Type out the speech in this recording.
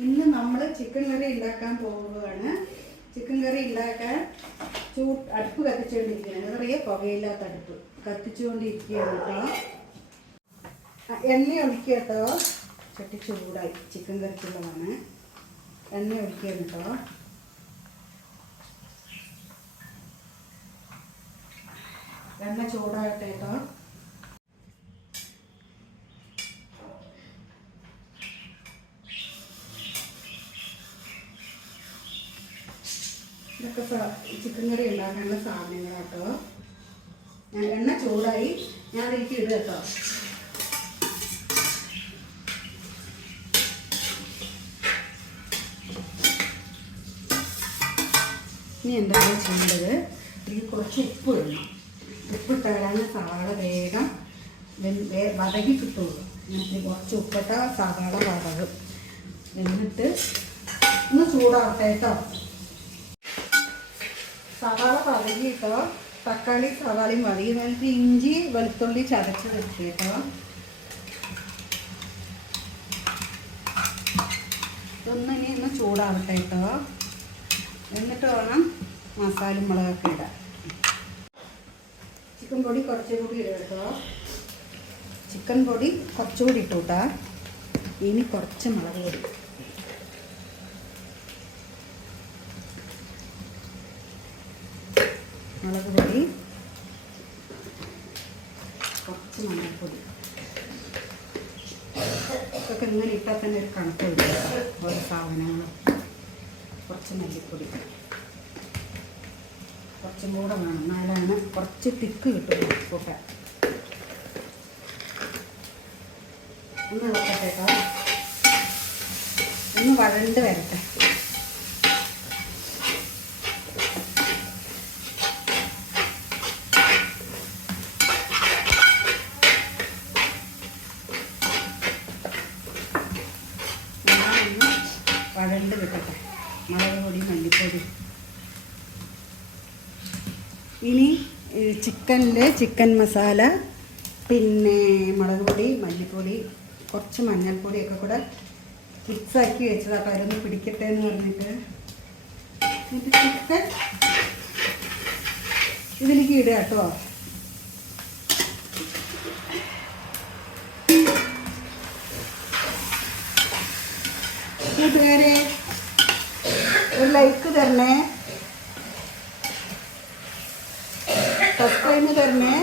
ഇന്ന് നമ്മൾ ചിക്കൻ കറി ഉണ്ടാക്കാൻ പോവുകയാണ്. ചിക്കൻ കറി ഉണ്ടാക്കാൻ അടുപ്പ് കത്തിച്ചുകൊണ്ടിരിക്കുകയാണ്. നിറയെ പുകയില്ലാത്ത അടുപ്പ് കത്തിച്ചുകൊണ്ടിരിക്കുകയാണ് കേട്ടോ. എണ്ണ ഒഴിക്കുക കേട്ടോ. ചട്ടി ചൂടായി. ചിക്കൻ കറിക്കുള്ളതാണ്. എണ്ണ ഒഴിക്കുകയാണ് കേട്ടോ. എണ്ണ ചൂടാകട്ടെ കേട്ടോ. ഇതൊക്കെ ചിക്കൻ കറി ഉണ്ടാക്കാനുള്ള സാധനങ്ങളാട്ടോ. ഞാൻ എണ്ണ ചൂടായി. ഞാൻ അതിലേക്ക് ഇടുക കേട്ടോ. ഇനി എന്താണ് ചെയ്യേണ്ടത്? ഇതിൽ കുറച്ച് ഉപ്പ് ഇടണം. ഉപ്പിട്ടാലാണ് സവാള വേഗം വതകി കിട്ടുള്ളൂ. കുറച്ച് ഉപ്പിട്ട സവാള വറകും. എന്നിട്ട് ഒന്ന് ചൂടാവട്ടെ കേട്ടോ. സവാള വതകിട്ടോ. തക്കാളി സവാളയും വതകി. എന്നിട്ട് ഇഞ്ചി വെളുത്തുള്ളി ചതച്ച് വെച്ച് കേട്ടോ. ഇനി ഒന്ന് ചൂടാവട്ടെ കേട്ടോ. എന്നിട്ട് വേണം മസാല മുളകൊക്കെ ഇടാൻ. ചിക്കൻ പൊടി കുറച്ചുകൂടി ഇടുക കേട്ടോ. ചിക്കൻ പൊടി കുറച്ചുകൂടി ഇട്ടു കേട്ടോ. ഇനി കുറച്ച് മുളക് പൊടി. മുളക് പൊടി, കുറച്ച് മഞ്ഞൾപ്പൊടി. ഇതൊക്കെ ഇങ്ങനെ ഇട്ടാൽ തന്നെ ഒരു കണക്ക് വരും. ഓരോ സാധനങ്ങളും. കുറച്ച് മല്ലിപ്പൊടി കുറച്ചും കൂടെ വേണം. എന്നാലാണ് കുറച്ച് തിക്ക് കിട്ടും കൂട്ടാൻ. ഒന്ന് വെക്കട്ടെ കേട്ടോ. ഒന്ന് വഴണ്ട് വരട്ടെ. വഴണ്ട് കിട്ടട്ടെ. മുളക് പൊടി, മല്ലിപ്പൊടി. ഇനി ചിക്കനിൽ ചിക്കൻ മസാല, പിന്നെ മുളക് പൊടി, മല്ലിപ്പൊടി, കുറച്ച് മഞ്ഞൾപ്പൊടിയൊക്കെ കൂടെ മിക്സാക്കി വെച്ചതാട്ടോ. അവരൊന്ന് പിടിക്കട്ടെ എന്ന് പറഞ്ഞിട്ട്. എന്നിട്ട് ചിക്കൻ ഇതിലേക്ക് ഇടുക കേട്ടോ. കൂട്ടുകാരെ ഒരു ലൈക്ക് തരണേ, സബ്സ്ക്രൈബ് തരണേ.